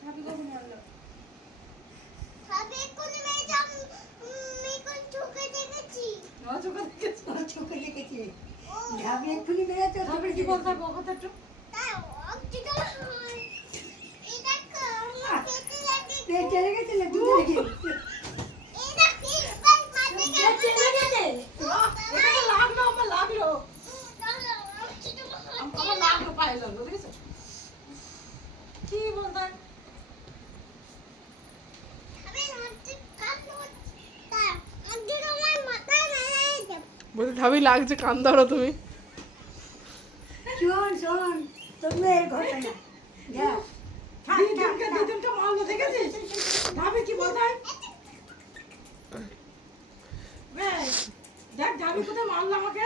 ভাবি কখন মারলো? চোখে দেখেছি ঢাবি এক্ষুনি বেরোচ্ছে ভাবি কি বলতে বকতে একটু চলে গেছে না দুধে লেগে লাগলো আমার লাগলো আমার লাগলো পায়ে লাগলো দেখেছো কি বলতে বলতে ধাবি লাগছে কান ধরো তুমি। শোন তোর মেয়ের ঘটনা যা দিদিনকে মারলো দেখেছিস ভাবি কি বলতে দেখ ঢাবি কোথায় মারলো আমাকে